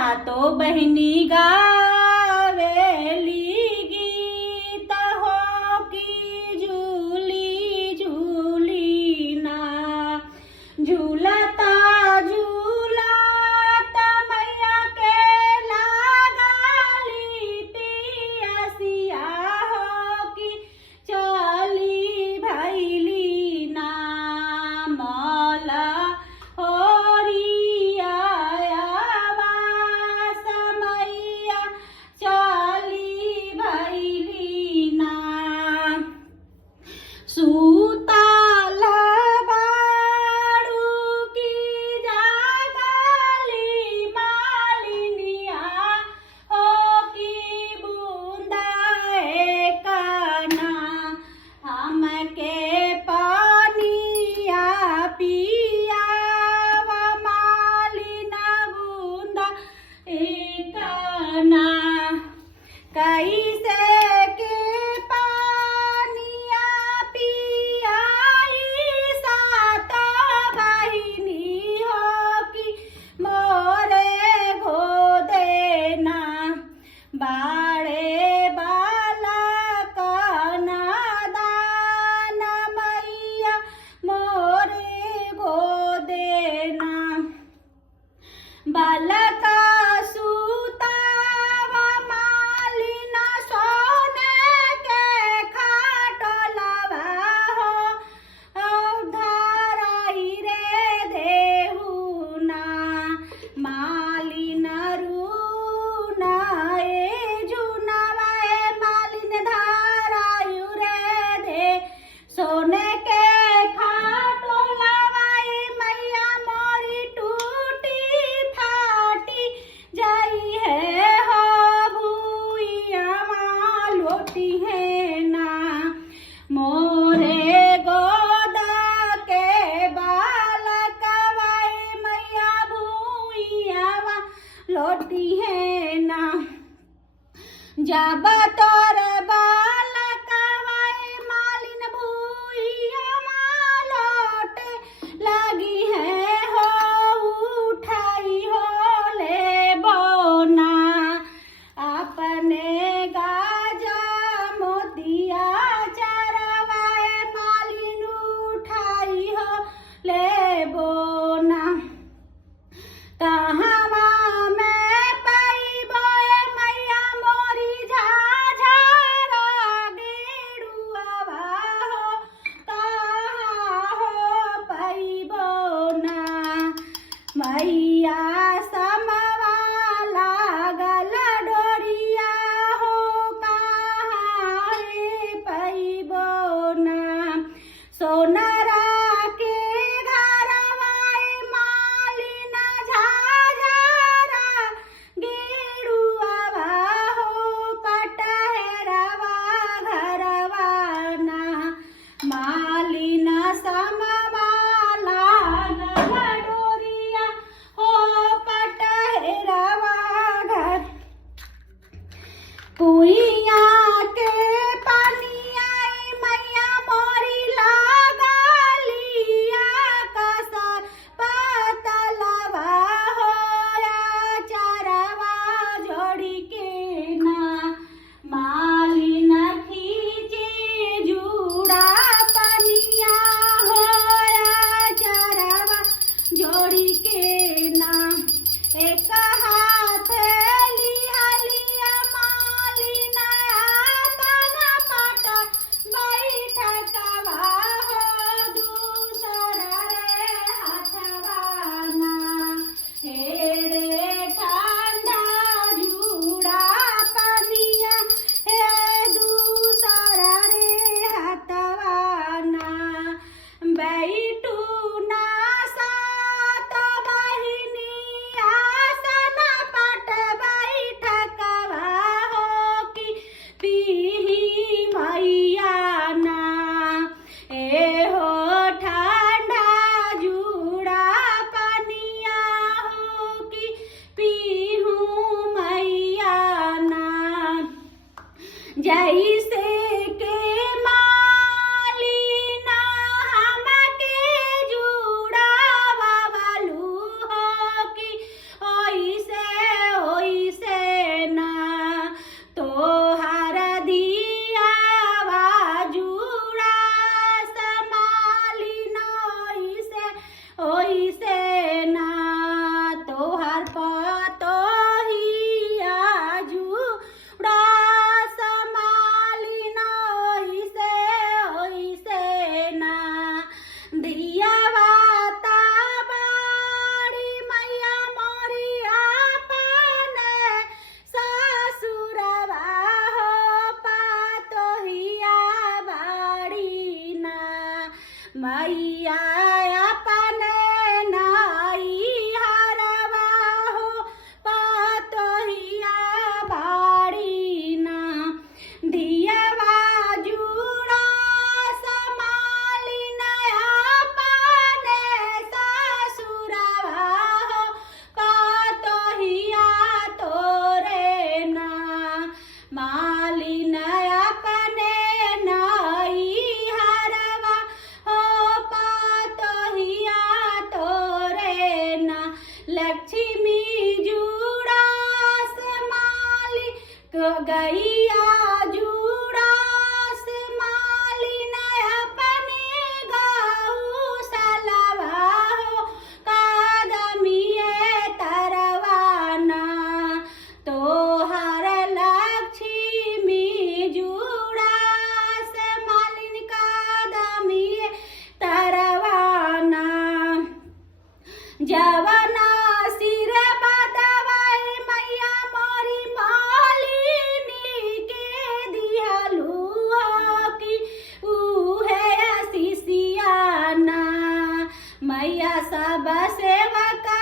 सातो बहिनी गावेली गीत हो की झूली झूली ना झूलता झूलता मैया के लागली पियसिया हो की चली भैली ना मला सूताल बाड़ू की जागली मालिनिया हो की बूंदा काना हमके पानिया पिया मालिना बूंदा काना कैसे बाड़े बाला काना दान मैया मोरे गो देना बालका सूतावा मालिना सोने के खाटोलावा हो धराई रे देहुना मालिना सोने के खाटो लवाई मैया मोरी टूटी फाटी जाई है हो भूइया लोटी है ना मोरे गोदा के बालकवाई मैया भूइया लोटी है ना जब तोर लगी है हो उठाई हो ले बोना अपने गाजा मोतिया चरवाए मालिन उठाई हो ले बोना कहाँ मैं पाई बोए मैया मोरी झाझारा गेड़ुआ हो कहाँ हो पाई बोना मैया समवाला गल डोरिया हो कहाँ रे पाई बोना सोनरा के घरवाए मालिना झाझारा गेड़ुआ हो पटहरवा घरवाना मालिना समवाला गल डोरिया हो पटहरवा घर पुइया के पानिया मैया मोरी लागलिया कसा पतलवा होया चरवा जोड़ी के ना मालिना खींचे जुड़ा पनिया होया चरवा जोड़ी के ना एक हाथ लिया मालिना अपना पट बैठकवा हो दूसरा रे हथवाना हे रे ठंडा जुड़ा पनिया हे दूसरा रे हथवाना बैठू ना सात बहिनी आसन पट बैठकवा हो की पीही मैया ना ए हो ठंडा जुड़ा पनिया हो की पीहू मैया ना जैसे के मालिना हमके जुड़ा बाबलू हो की ओइसे गैया जुड़ास मालिन अपने गौशालवा हो कादमिए तरवाना तोहर लक्ष्मी जुड़ास मालिन कादमिए तरवाना जवना सिर बदवाई मैया मोरी मालिनी के दिहलू हो कि उहे शिशियाना मैया सब सेवका